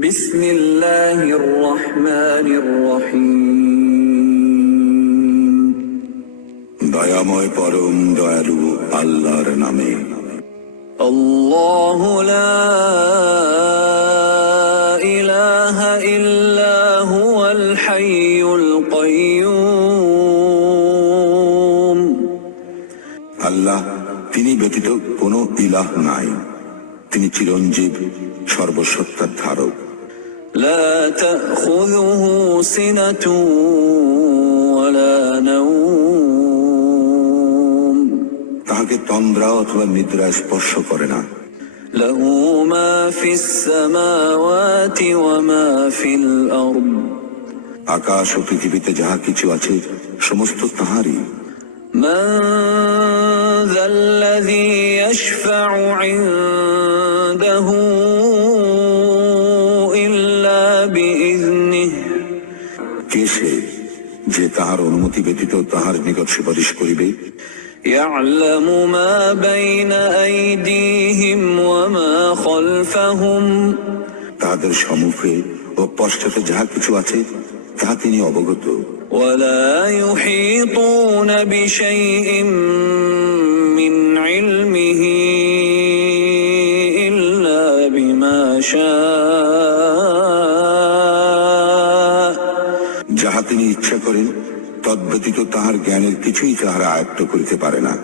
বিসমিল্লাহির রহমানির রহিম। দয়াময় পরম দয়ালু আল্লাহর নামে। আল্লাহু লা ইলাহা ইল্লা হুয়াল হাইয়ুল কাইয়্যুম। আল্লাহ, তিনি ব্যতীত কোনো ইলাহ নাই, তিনি চিরঞ্জীব, সর্বসত্তার ধারক। লা তাখুযুহু সিনাতুন ওয়ালা নাওম। তাহাকে তন্দ্রা অথবা নিদ্রা স্পর্শ করে না। লাহু মা ফিস সামাওয়াতি ওয়া মা ফিল আরদ। আকাশ ও পৃথিবীতে যাহা কিছু আছে সমস্ত তাহারই। মান যাল্লাযী ইয়াশফাউ ইনদাহু ইল্লা বিইজনিহি। কে সে যে তাহার অনুমতি ব্যতীত তাহার নিকট সুপারিশ করিবে? يعلم ما بين أيديهم وما خلفهم। তাহাদের সম্মুখে ও পশ্চাতে যাহা কিছু আছে তাহা তিনি অবগত। ولا يحيطون بشيء من علمه إلا بما شاء। যাহা তিনি ইচ্ছা করেন তদ্ব্যতীত তাহার জ্ঞানের কিছুই তাহারা আয়ত্ত করিতে পারে না।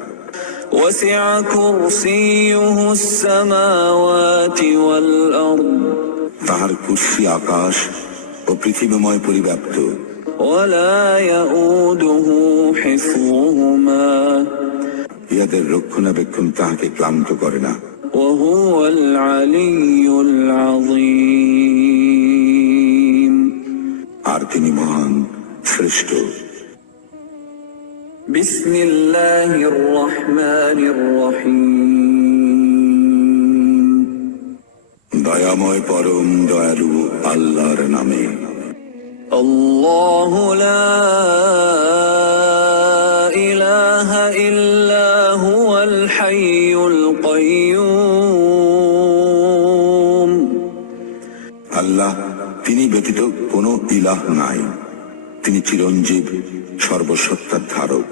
وسع كرسيه السماوات والأرض। তাহার কুরসি আকাশ ও পৃথিবীময় পরিব্যাপ্ত। ولا يؤوده حفظهما। ইহাদের রক্ষণাবেক্ষণ তাহাকে ক্লান্ত করে না। وهو العلي العظيم। আর তিনি মহান, শ্রেষ্ঠ। বিসমিল্লাহির রহমানির রহিম। দয়াময় পরম দয়ালু আল্লাহর নামে। আল্লাহু লা ইলাহা ইল্লা হুয়াল হাইয়ুল কাইয়্যুম। আল্লাহ, তিনি ব্যতীত কোনো ইলাহ নাই, তিনি চিরঞ্জীব, সর্বসত্তার ধারক।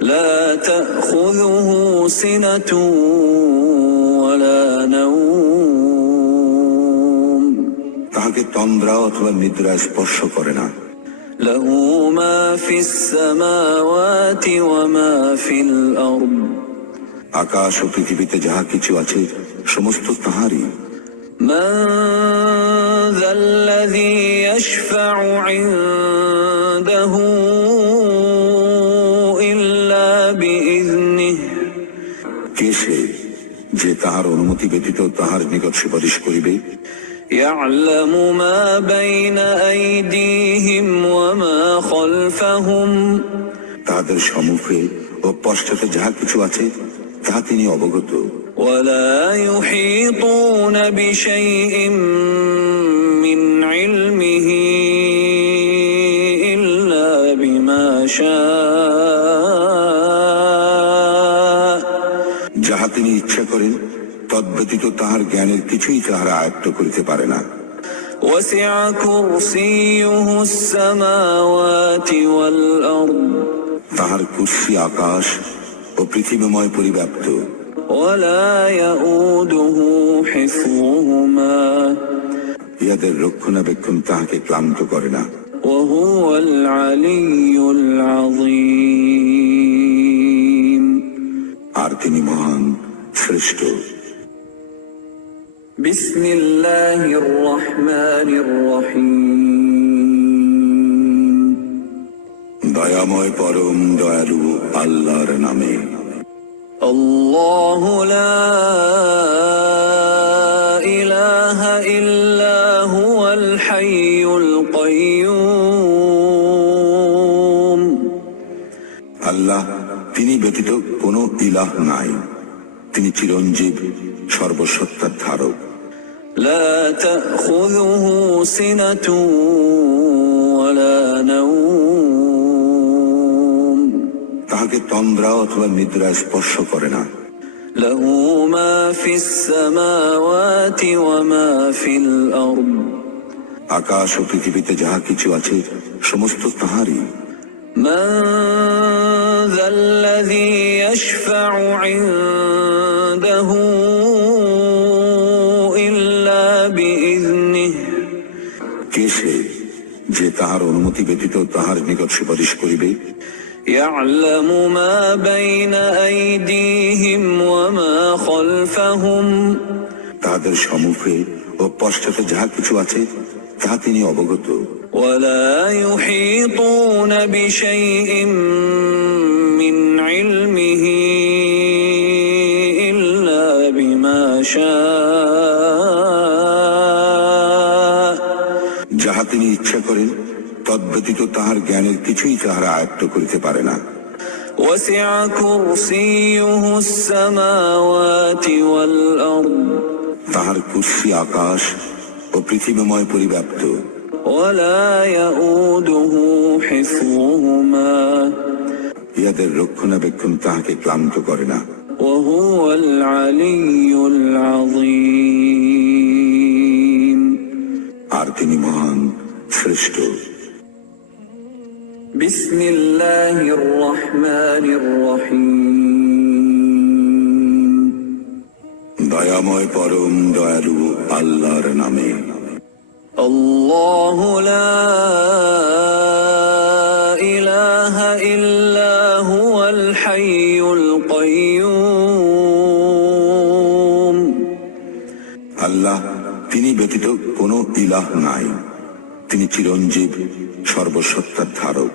লা তাখুযুহু সিনাতুন ওয়ালা নাওম। তাহাকে তন্দ্রা অথবা নিদ্রা স্পর্শ করে না। লাহু মা ফিস সামাওয়াতি ওয়া মা ফিল আরদ। আকাশ ও পৃথিবীতে যাহা কিছু আছে সমস্ত তাহারই। মান যাল্লাযী ইয়াশফাউ ইনদাহু ইল্লা বিইজনিহি। কে সে যে তাহার অনুমতি ব্যতীত তাহার নিকট সুপারিশ করিবে? يعلم ما بين أيديهم وما خلفهم। তাহাদের সম্মুখে ও পশ্চাতে যাহা কিছু আছে তাহা তিনি অবগত। ولا يحيطون بشيء من علمه إلا بما شاء। যাহা তিনি ইচ্ছা করেন তদ্ব্যতীত তাহার জ্ঞানের কিছুই তাহারা আয়ত্ত করিতে পারে না। وسع كرسيه السماوات والأرض। তাহার কুরসি আকাশ ও পৃথিবীময় পরিব্যাপ্ত। ولا يؤوده حفظهما। ইহাদের রক্ষণাবেক্ষণ তাহাকে ক্লান্ত করে না। وهو العلي العظيم। আর তিনি মহান, শ্রেষ্ঠ। বিসমিল্লাহির রহমানির রহিম। দয়াময় পরম দয়ালু আল্লাহর নামে। আল্লাহু লা ইলাহা ইল্লা হুয়াল হাইয়ুল কাইয়্যুম। আল্লাহ, তিনি ব্যতীত কোনো ইলাহ নাই, তিনি চিরঞ্জীব, সর্বসত্তার ধারক। লা তাখুযুহু সিনাতুন ওয়ালা নাওম। তাহাকে তন্দ্রা অথবা নিদ্রা স্পর্শ করে না। له ما في السماوات وما في الأرض আকাশ ও পৃথিবীতে যাহা কিছু আছে সমস্ত তাহারই। من ذا الذي يشفع عنده إلا بإذنه কে সে যে তাহার অনুমতি ব্যতীত তাহার নিকট সুপারিশ করিবে? يعلم ما بين أيديهم وما خلفهم তাহাদের সম্মুখে ও পশ্চাতে যাহা কিছু আছে তাহা তিনি অবগত। ولا يحيطون بشيء من علمه إلا بما شاء যাহা তিনি ইচ্ছা করেন তদ্ব্যতীত তাহার জ্ঞানের কিছুই তাহারা আয়ত্ত করিতে পারে না। وسع كرسيه السماوات والأرض তাহার কুরসি আকাশ ও পৃথিবীময় পরিব্যাপ্ত। ولا يؤوده حفظهما ইহাদের রক্ষণাবেক্ষণ তাহাকে ক্লান্ত করে না। وهو العلي العظيم আর তিনি মহান শ্রেষ্ঠ। بسم الله الرحمن الرحيم দয়াময় পরম দয়ালু আল্লাহর নামে। الله لا إله إلا هو الحي القيوم আল্লাহ তিনি ব্যতীত কোনো ইলাহ নাই, তিনি চিরঞ্জীব সর্বসত্তার ধারক।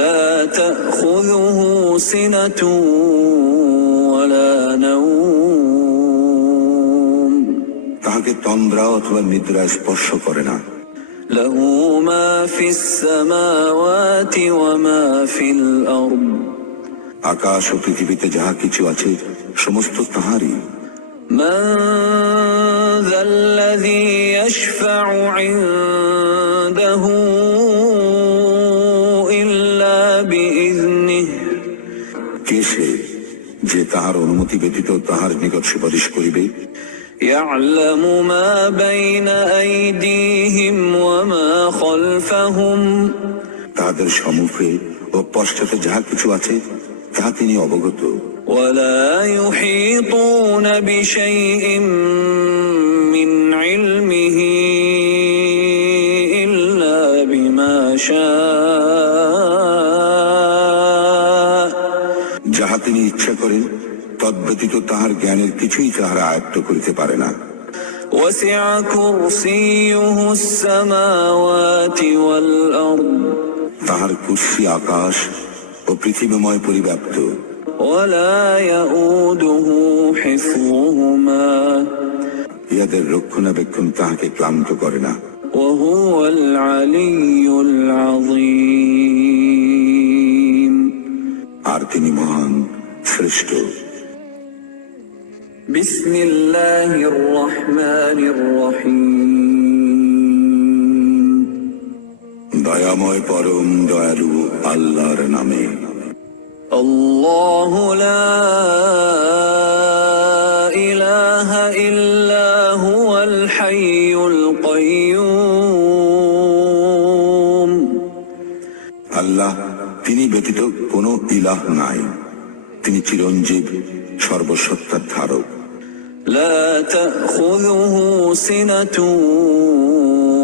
لا تأخذه سنة ولا نوم তাহাকে তন্দ্রা অথবা নিদ্রা স্পর্শ করে না। له ما في السماوات وما في الأرض আকাশ ও পৃথিবীতে যাহা কিছু আছে সমস্ত তাহারই। من ذا الذي يشفع عنده إلا بإذنه কে সে যে তাহার অনুমতি ব্যতীত তাহার নিকট সুপারিশ করিবে? يعلم ما بين أيديهم وما خلفهم তাহাদের সম্মুখে ও পশ্চাতে যাহা কিছু আছে তাহা তিনি অবগত। ولا يحيطون بشيء من علمه إلا بما شاء যাহা তিনি ইচ্ছা করেন তদ্ব্যতীত তাহার জ্ঞানের কিছুই তাহারা আয়ত্ত করিতে পারে না। وسع كرسيه السماوات والأرض তাহার কুরসি আকাশ ও পৃথিবীময় পরিব্যাপ্ত। ولا يؤوده حفظهما ইহাদের রক্ষণাবেক্ষণ তাহাকে ক্লান্ত করে না। وهو العلي العظيم আর তিনি মহান শ্রেষ্ঠ। بسم الله الرحمن الرحيم দয়াময় পরম দয়ালু আল্লাহর নামে। الله لا إله إلا هو الحي القيوم আল্লাহ তিনি ব্যতীত কোনো ইলাহ নাই, তিনি চিরঞ্জীব সর্বসত্তার ধারক। لا تأخذه سنة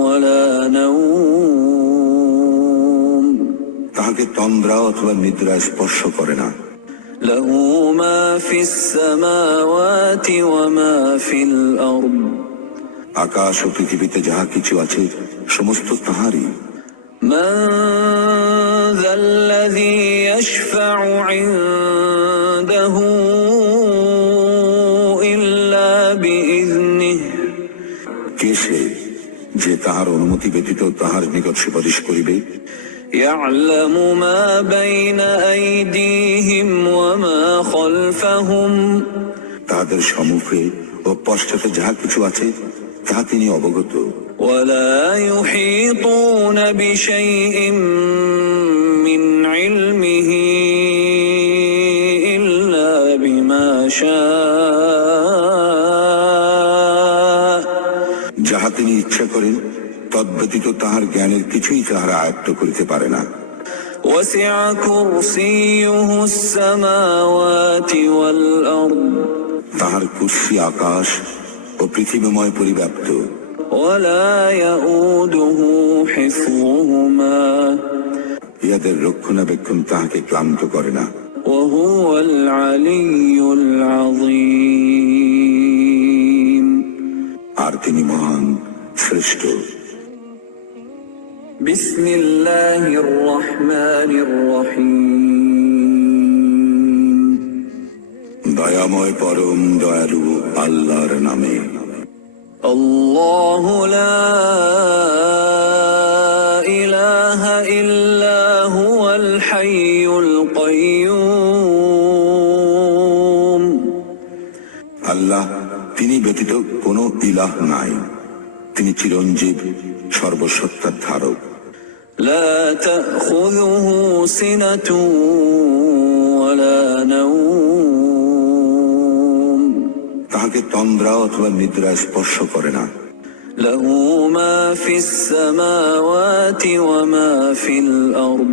ولا نوم তাহাকে তন্দ্রা অথবা নিদ্রা স্পর্শ করে না। له ما في السماوات وما في الأرض আকাশ ও পৃথিবীতে যাহা কিছু আছে সমস্ত তাহারই। من ذا الذي يشفع عنده إلا بإذنه কে সে যে তাহার অনুমতি ব্যতীত তাহার নিকট সুপারিশ করিবে? يعلم ما بين أيديهم وما خلفهم তাহাদের সম্মুখে ও পশ্চাতে যাহা কিছু আছে তাহা তিনি অবগত। ولا يحيطون بشيء من علمه إلا بما شاء যাহা তিনি ইচ্ছা করেন তদ্ব্যতীত তাহার জ্ঞানের কিছুই তাহারা আয়ত্ত করিতে পারে না। وسع كرسيه السماوات والأرض তাহার কুরসি আকাশ ও পৃথিবীময় পরিব্যাপ্ত। ولا يؤوده حفظهما ইহাদের রক্ষণাবেক্ষণ তাহাকে ক্লান্ত করে না। وهو العلي العظيم আর তিনি মহান, শ্রেষ্ঠ। بسم الله الرحمن الرحيم দয়াময় পরম দয়ালু আল্লাহর নামে। الله لا إله إلا هو الحي القيوم আল্লাহ, তিনি ব্যতীত কোনো ইলাহ নাই। তিনি চিরঞ্জীব, সর্বসত্তার ধারক। لا تأخذه سنة ولا نوم তাহাকে তন্দ্রা অথবা নিদ্রা স্পর্শ করে না। له ما في السماوات وما في الأرض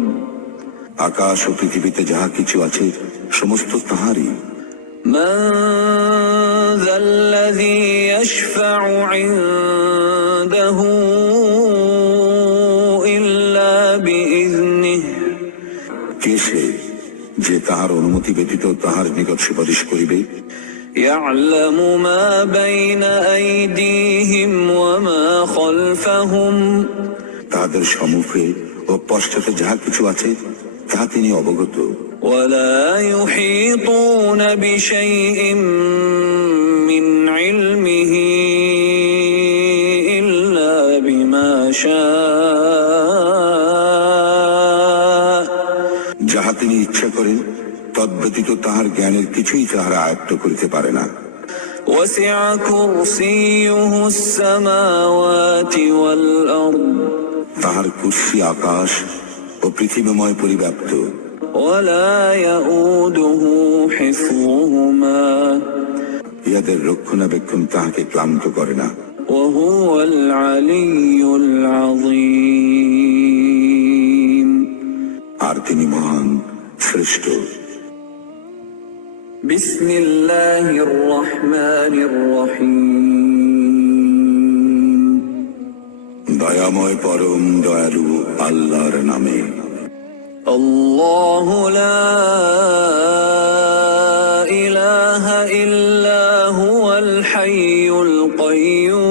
আকাশ ও পৃথিবীতে যাহা কিছু আছে সমস্ত তাহারই। من ذا الذي يشفع عنده إلا بإذنه কে সে যে তাহার অনুমতি ব্যতীত তাহার নিকট সুপারিশ করিবে? يعلم ما بين أيديهم وما خلفهم তাহাদের সম্মুখে ও পশ্চাতে যাহা কিছু আছে তাহা তিনি অবগত। ولا يحيطون بشيء من علمه إلا بما شاء যাহা তিনি ইচ্ছা করেন তদ্ব্যতীত তাহার জ্ঞানের কিছুই তাহারা আয়ত্ত করিতে পারে না। وسع كرسيه السماوات والأرض তাহার কুরসি আকাশ ও পৃথিবীময় পরিব্যাপ্ত। ولا يؤوده حفظهما ইহাদের রক্ষণাবেক্ষণ তাহাকে ক্লান্ত করে না। وهو العلي العظيم আর তিনি মহান, শ্রেষ্ঠ। بسم الله الرحمن الرحيم দয়াময় পরম দয়ালু আল্লাহর নামে। الله لا إله إلا هو الحي القيوم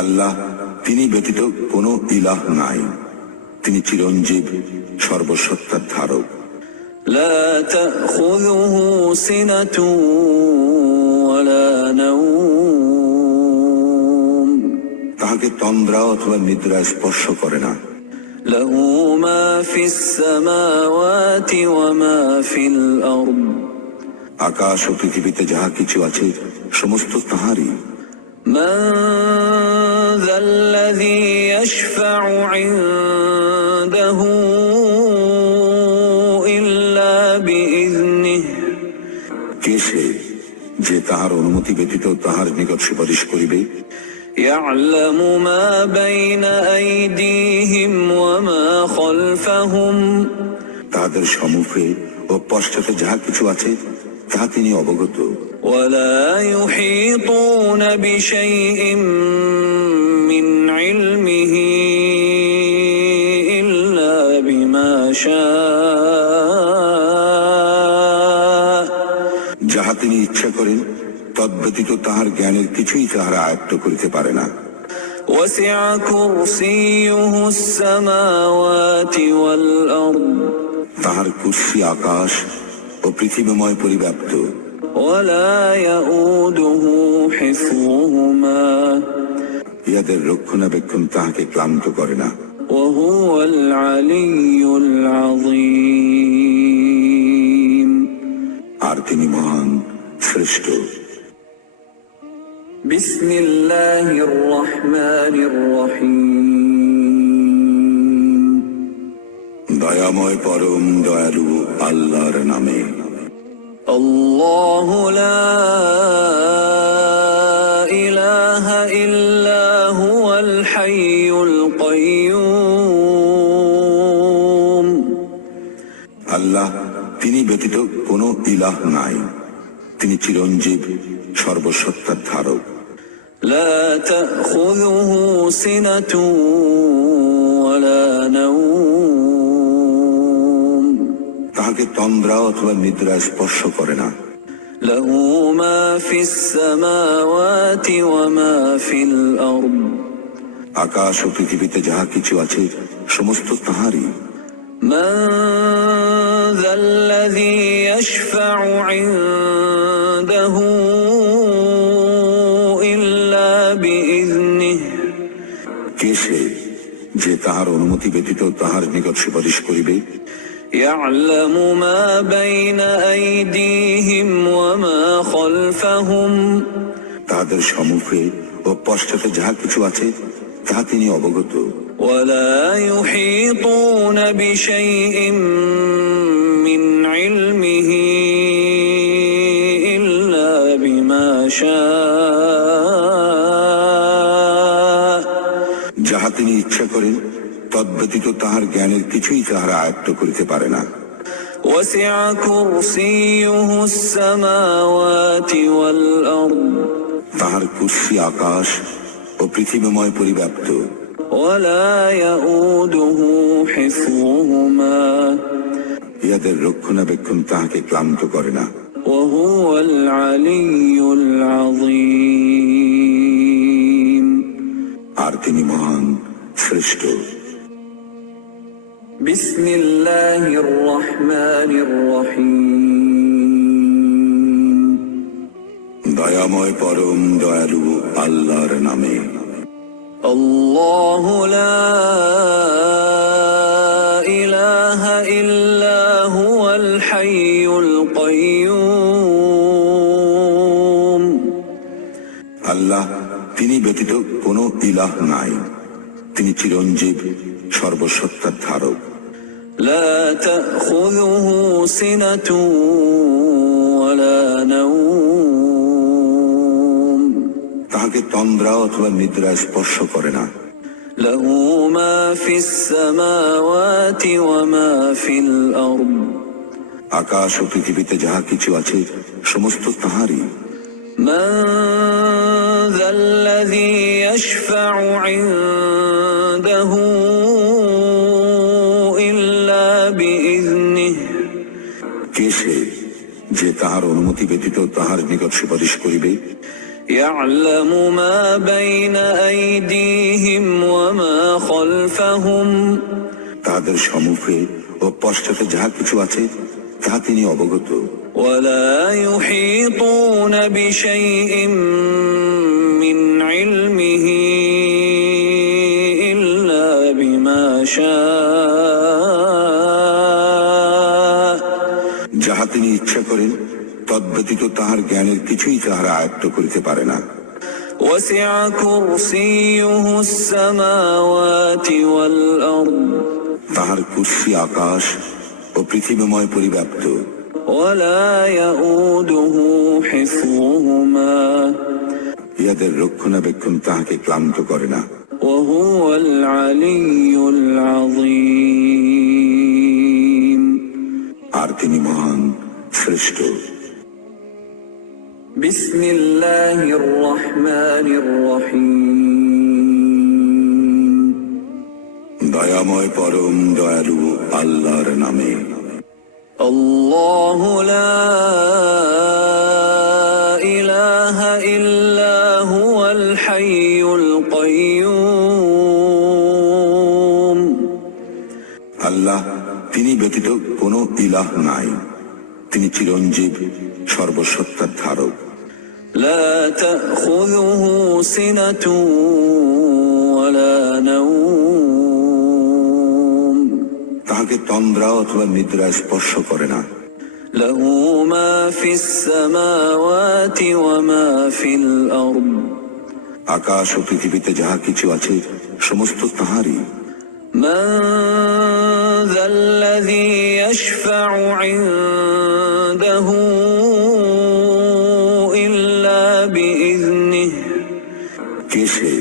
আল্লাহ, তিনি ব্যতীত কোনো ইলাহ নাই। তিনি চিরঞ্জীব, সর্বসত্তার ধারক। لا تأخذه سنة ولا نوم তাহাকে তন্দ্রা অথবা নিদ্রা স্পর্শ করে না। له ما في السماوات وما في الأرض আকাশ ও পৃথিবীতে যাহা কিছু আছে সমস্ত তাহারই। من ذا الذي يشفع عنده إلا بإذنه কে সে যে তাহার অনুমতি ব্যতীত তাহার নিকট সুপারিশ করিবে? يعلم ما بين أيديهم وما خلفهم তাহাদের সম্মুখে ও পশ্চাতে যাহা কিছু আছে তাহা তিনি অবগত। ولا يحيطون بشيء من علمه إلا بما شاء যাহা তিনি ইচ্ছা করেন তদ্ব্যতীত তাহার জ্ঞানের কিছুই তাহারা আয়ত্ত করিতে পারে না। وسع كرسيه السماوات والأرض তাহার কুরসি আকাশ ও পৃথিবীময় পরিব্যাপ্ত। ولا يؤوده حفظهما ইহাদের রক্ষণাবেক্ষণ তাহাকে ক্লান্ত করে না। وهو العلي العظيم আর তিনি মহান, শ্রেষ্ঠ। بسم الله الرحمن الرحيم দয়াময় পরম দয়ালু আল্লাহর নামে। الله لا إله إلا هو الحي القيوم আল্লাহ, তিনি ব্যতীত কোনো ইলাহ নাই। তিনি চিরঞ্জীব, সর্বসত্তার ধারক। لا تأخذه سنة ولا نوم তাহাকে তন্দ্রা অথবা নিদ্রা স্পর্শ করে না। له ما في السماوات وما في الأرض আকাশ ও পৃথিবীতে যাহা কিছু আছে সমস্ত তাহারই। من ذا الذي يشفع عنده إلا بإذنه কে সে যে তাহার অনুমতি ব্যতীত তাহার নিকট সুপারিশ করিবে? يعلم ما بين أيديهم وما خلفهم তাহাদের সম্মুখে ও পশ্চাতে যাহা কিছু আছে তাহা তিনি অবগত। ولا يحيطون بشيء من علمه إلا بما شاء যাহা তিনি ইচ্ছা করেন তদ্ব্যতীত তাহার জ্ঞানের কিছুই তাহারা আয়ত্ত করিতে পারে না। وسع كرسيه السماوات والأرض তাহার কুরসি আকাশ ও পৃথিবীময় পরিব্যাপ্ত। ولا يؤوده حفظهما ইহাদের রক্ষণাবেক্ষণ তাহাকে ক্লান্ত করে না। وهو العلي العظيم আর তিনি মহান, শ্রেষ্ঠ। بسم الله الرحمن الرحيم দয়াময় পরম দয়ালু আল্লাহর নামে। الله لا إله إلا هو الحي القيوم আল্লাহ, তিনি ব্যতীত কোনো ইলাহ নাই। তিনি চিরঞ্জীব, সর্বসত্তার ধারক। لا تأخذه سنة ولا نوم তাহাকে তন্দ্রা অথবা নিদ্রা স্পর্শ করে না। له ما في السماوات وما في الأرض আকাশ ও পৃথিবীতে যাহা কিছু আছে সমস্ত তাহারই। من ذا الذي يشفع عنده إلا بإذنه কে সে যে তাহার অনুমতি ব্যতীত তাহার নিকট সুপারিশ করিবে? يعلم ما بين أيديهم وما خلفهم তাহাদের সম্মুখে ও পশ্চাতে যাহা কিছু আছে তাহা তিনি অবগত। ولا يحيطون بشيء من علمه إلا بما شاء যাহা তিনি ইচ্ছা করেন তদ্ব্যতীত তাহার জ্ঞানের কিছুই তাহারা আয়ত্ত করিতে পারে না। وسع كرسيه السماوات والأرض তাহার কুরসি আকাশ ও পৃথিবীময় পরিব্যাপ্ত। ولا يؤوده حفظهما ইহাদের রক্ষণাবেক্ষণ তাহাকে ক্লান্ত করে না। وهو العلي العظيم আর তিনি মহান, শ্রেষ্ঠ। بسم الله الرحمن الرحيم দয়াময় পরম দয়ালু আল্লাহর নামে। الله لا إله إلا هو الحي القيوم আল্লাহ, তিনি ব্যতীত কোনো ইলাহ নাই। তিনি চিরঞ্জীব, সর্বসত্তার ধারক। لا تأخذه سنة ولا نوم তাহাকে তন্দ্রা অথবা নিদ্রা স্পর্শ করে না। له ما في السماوات وما في الأرض আকাশ ও পৃথিবীতে যাহা কিছু আছে সমস্ত তাহারই। من ذا الذي يشفع عنده إلا بإذنه কে সে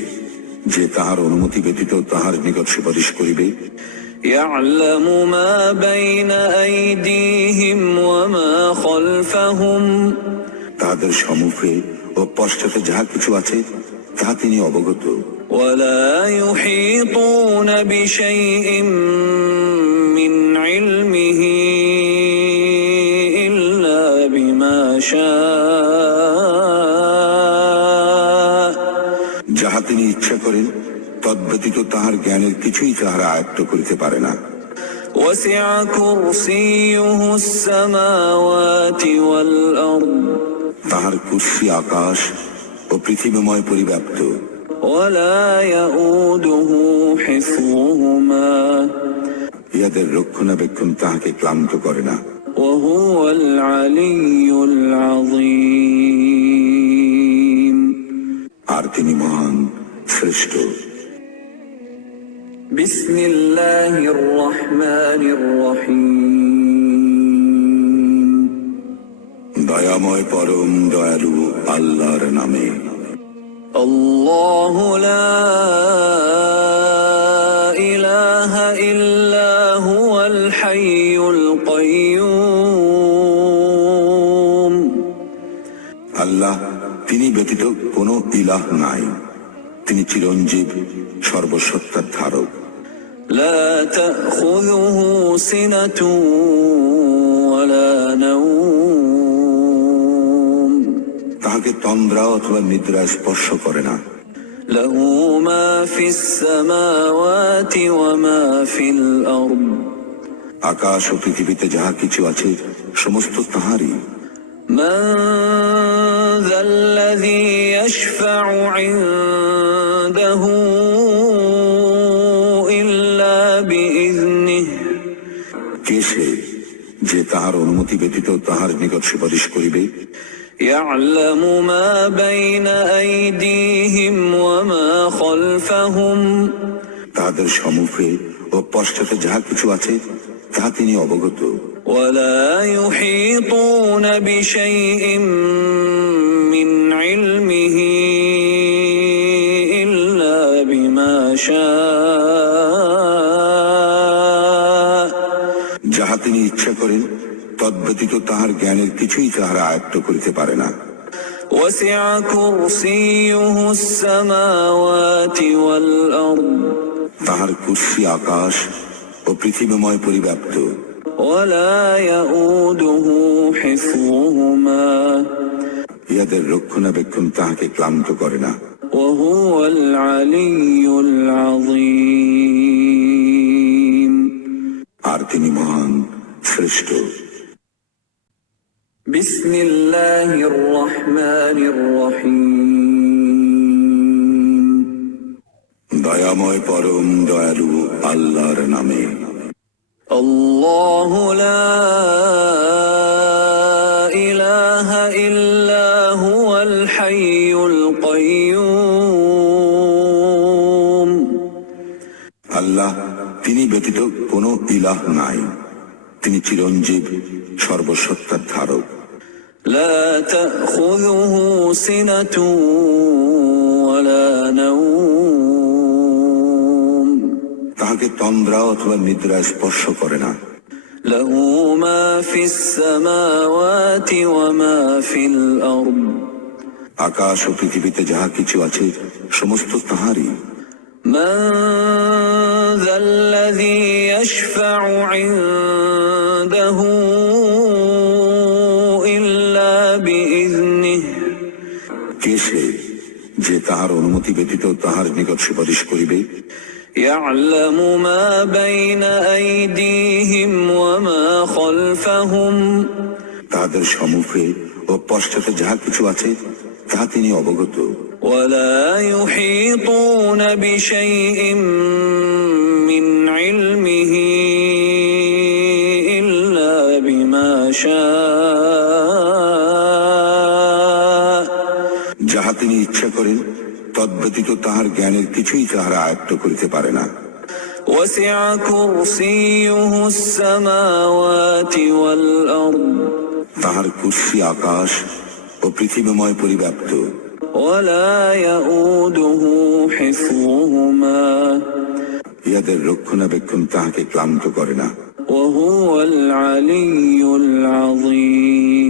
যে তাহার অনুমতি ব্যতীত তাহার নিকট সুপারিশ করিবে? يعلم ما بين أيديهم وما خلفهم তাহাদের সম্মুখে ও পশ্চাতে যাহা কিছু আছে তাহা তিনি অবগত। ولا يحيطون بشيء من علمه إلا بما شاء যাহা তিনি ইচ্ছা করেন তদ্ব্যতীত তাহার জ্ঞানের কিছুই তাহারা আয়ত্ত করিতে পারে না। وسع كرسيه السماوات والأرض তাহার কুরসি আকাশ ও পৃথিবীময় পরিব্যাপ্ত। ولا يؤوده حفظهما ইহাদের রক্ষণাবেক্ষণ তাহাকে ক্লান্ত করে না। وهو العلي العظيم আর তিনি মহান শ্রেষ্ঠ। بسم الله الرحمن الرحيم দয়াময় পরম দয়ালু আল্লাহর নামে। الله لا إله إلا هو الحي القيوم আল্লাহ তিনি ব্যতীত কোনো ইলাহ নাই, তিনি চিরঞ্জীব সর্বসত্তার ধারক। لا تأخذه سنة ولا نوم তাহাকে তন্দ্রা অথবা নিদ্রা স্পর্শ করে না। له ما في السماوات وما في الأرض আকাশ ও পৃথিবীতে যাহা কিছু আছে সমস্ত তাহারই। من ذا الذي يشفع عنده إلا بإذنه কে সে যে তাহার অনুমতি ব্যতীত তাহার নিকট সুপারিশ করিবে? يعلم ما بين أيديهم وما خلفهم তাহাদের সম্মুখে ও পশ্চাতে যাহা কিছু আছে তাহা তিনি অবগত। ولا يحيطون بشيء من علمه إلا بما شاء যাহা তিনি ইচ্ছা করেন তদ্ব্যতীত তাহার জ্ঞানের কিছুই তাহারা আয়ত্ত করিতে পারে না। وسع كرسيه السماوات والأرض তাহার কুরসি আকাশ ও পৃথিবীময় পরিব্যাপ্ত। ولا يؤوده حفظهما ইহাদের রক্ষণাবেক্ষণ তাহাকে ক্লান্ত করে না। وهو العلي العظيم আর তিনি মহান শ্রেষ্ঠ। بسم الله الرحمن الرحيم দয়াময় পরম দয়ালু আল্লাহর নামে। الله لا إله إلا هو الحي القيوم আল্লাহ তিনি ব্যতীত কোনো ইলাহ নাই, তিনি চিরঞ্জীব সর্বসত্তার ধারক। لا تأخذه سنة ولا نوم তাহাকে তন্দ্রা অথবা নিদ্রা স্পর্শ করে না। له ما في السماوات وما في الأرض আকাশ ও পৃথিবীতে যাহা কিছু আছে সমস্ত তাহারই। من ذا الذي يشفع عنده إلا بإذنه কে সে যে তাহার অনুমতি ব্যতীত তাহার নিকট সুপারিশ করিবে? يعلم ما بين أيديهم وما خلفهم তাহাদের সম্মুখে ও পশ্চাতে যাহা কিছু আছে তাহা তিনি অবগত। ولا يحيطون بشيء من علمه إلا بما شاء যাহা তিনি ইচ্ছা করেন তদ্ব্যতীত তাহার জ্ঞানের কিছুই তাহারা আয়ত্ত করিতে পারে না। وسع كرسيه السماوات والأرض তাহার কুরসি আকাশ ও পৃথিবীময় পরিব্যাপ্ত। ولا يؤوده حفظهما ইহাদের রক্ষণাবেক্ষণ তাহাকে ক্লান্ত করে না। وهو العلي العظيم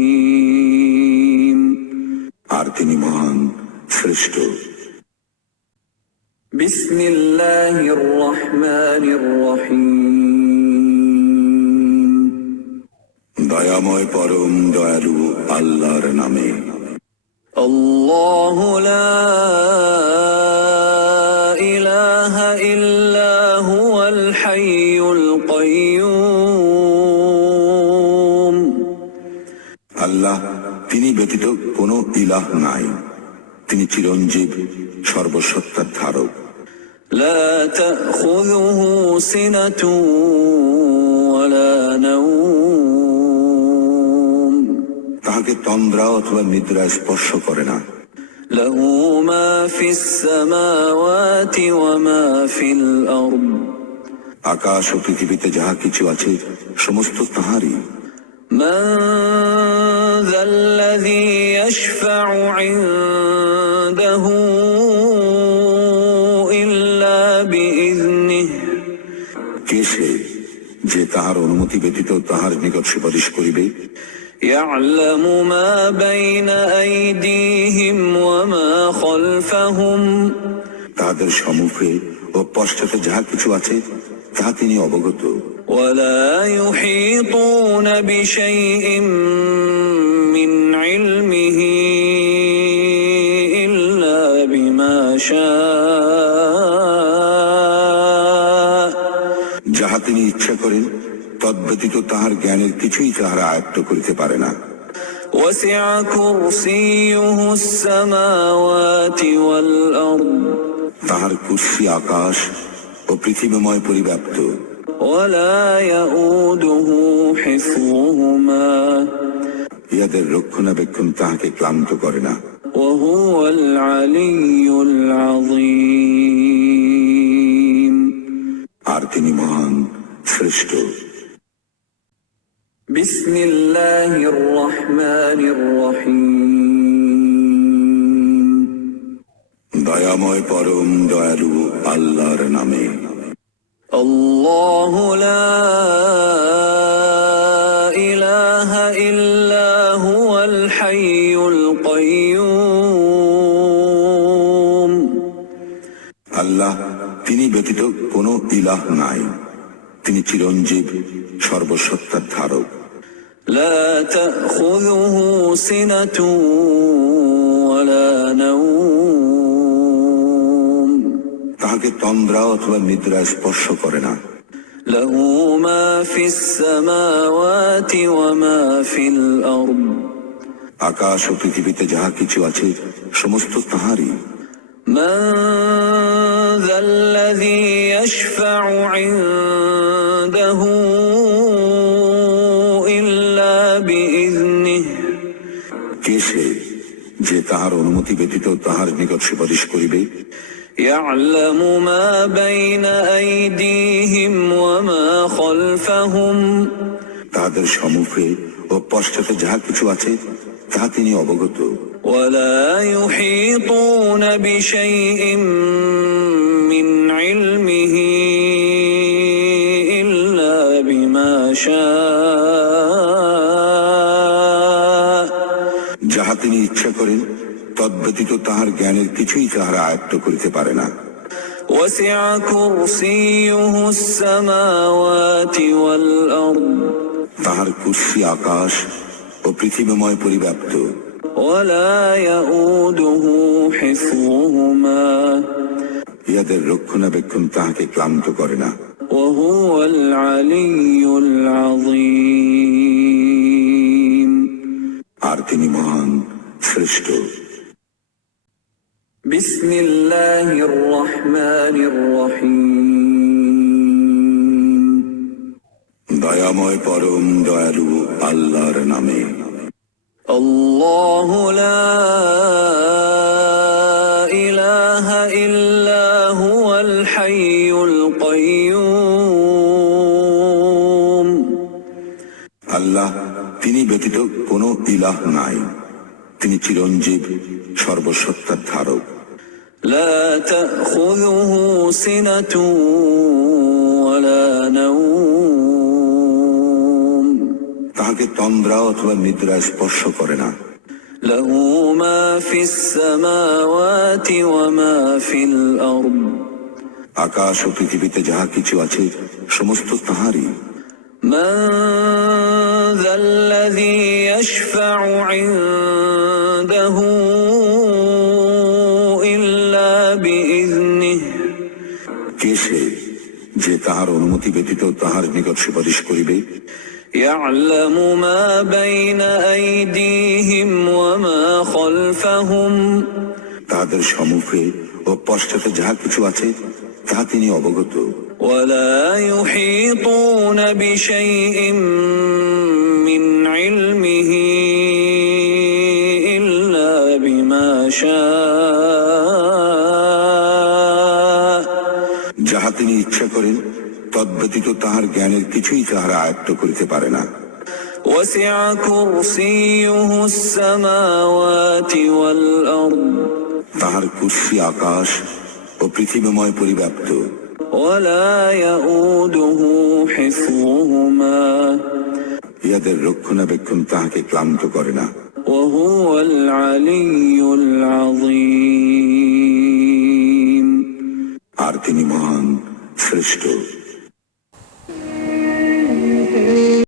আর তিনি মহান, শ্রেষ্ঠ। بسم الله الرحمن الرحيم দয়াময় পরম দয়ালু আল্লাহর নামে। الله لا إله إلا هو الحي القيوم আল্লাহ, তিনি ব্যতীত কোনো ইলাহ নাই। তিনি চিরঞ্জীব, সর্বসত্তার ধারক। لا تأخذه سنة ولا نوم তাহাকে তন্দ্রা অথবা নিদ্রা স্পর্শ করে না। له ما في السماوات وما في الأرض আকাশ ও পৃথিবীতে যাহা কিছু আছে সমস্ত তাহারই। من ذا الذي يشفع عنده إلا بإذنه কে সে যে তাহার অনুমতি ব্যতীত তাহার নিকট সুপারিশ করিবে? يعلم ما بين أيديهم وما خلفهم তাহাদের সম্মুখে ও পশ্চাতে যাহা কিছু আছে তাহা তিনি অবগত। ولا يحيطون بشيء من علمه إلا بما شاء যাহা তিনি ইচ্ছা করেন তদ্ব্যতীত তাহার জ্ঞানের কিছুই তাহারা আয়ত্ত করিতে পারে না। وسع كرسيه السماوات والأرض তাহার কুরসি আকাশ ও পৃথিবীময় পরিব্যাপ্ত। ولا يؤوده حفظهما ইহাদের রক্ষণাবেক্ষণ তাহাকে ক্লান্ত করে না। وهو العلي العظيم আর তিনি মহান, শ্রেষ্ঠ। بسم الله الرحمن الرحيم দয়াময় পরম দয়ালু আল্লাহর নামে। الله لا إله إلا هو الحي القيوم আল্লাহ, তিনি ব্যতীত কোনো ইলাহ নাই। তিনি চিরঞ্জীব, সর্বসত্তার ধারক। لا تأخذه سنة ولا نوم তাহাকে তন্দ্রা অথবা নিদ্রা স্পর্শ করে না। له ما في السماوات وما في الأرض আকাশ ও পৃথিবীতে যাহা কিছু আছে সমস্ত তাহারই। من ذا الذي يشفع عنده إلا بإذنه কে সে যে তাহার অনুমতি ব্যতীত তাহার নিকট সুপারিশ করিবে? يعلم ما بين أيديهم وما خلفهم তাহাদের সম্মুখে ও পশ্চাতে যাহা কিছু আছে তাহা তিনি অবগত। ولا يحيطون بشيء من علمه إلا بما شاء যাহা তিনি ইচ্ছা করেন তদ্ব্যতীত তাহার জ্ঞানের কিছুই তাহারা আয়ত্ত করিতে পারে না। وسع كرسيه السماوات والأرض তাহার কুরসি আকাশ ও পৃথিবীময় পরিব্যাপ্ত। ولا يؤوده حفظهما ইহাদের রক্ষণাবেক্ষণ তাহাকে ক্লান্ত করে না। وهو العلي العظيم আর তিনি মহান, শ্রেষ্ঠ। بسم الله الرحمن الرحيم দয়াময় পরম দয়ালু আল্লাহর নামে। الله لا إله إلا هو الحي القيوم ব্যতীত কোনো ইলাহ নাই। তিনি চিরঞ্জীব, সর্বসত্তার ধারক। لا تأخذه سنة ولا نوم তাহাকে তন্দ্রা অথবা নিদ্রা স্পর্শ করে না। له ما في السماوات وما في الأرض আকাশ ও পৃথিবীতে যাহা কিছু আছে সমস্ত তাহারই। من ذا الذي يشفع عنده إلا بإذنه কে সে যে তাহার অনুমতি ব্যতীত তাহার নিকট সুপারিশ করিবে? يعلم ما بين أيديهم وما خلفهم তাহাদের সম্মুখে ও পশ্চাতে যাহা কিছু আছে তাহা তিনি অবগত। ولا يحيطون بشيء من علمه إلا بما شاء যাহা তিনি ইচ্ছা করেন তদ্ব্যতীত তাহার জ্ঞানের কিছুই তাহারা আয়ত্ত করিতে পারে না। وسع كرسيه السماوات والأرض তাহার কুর্সি আকাশ ও পৃথিবীময় পরিব্যাপ্ত। ولا يؤوده حفظهما ইহাদের রক্ষণাবেক্ষণ তাহাকে ক্লান্ত করে না। وهو العلي العظيم আর তিনি মহান, শ্রেষ্ঠ।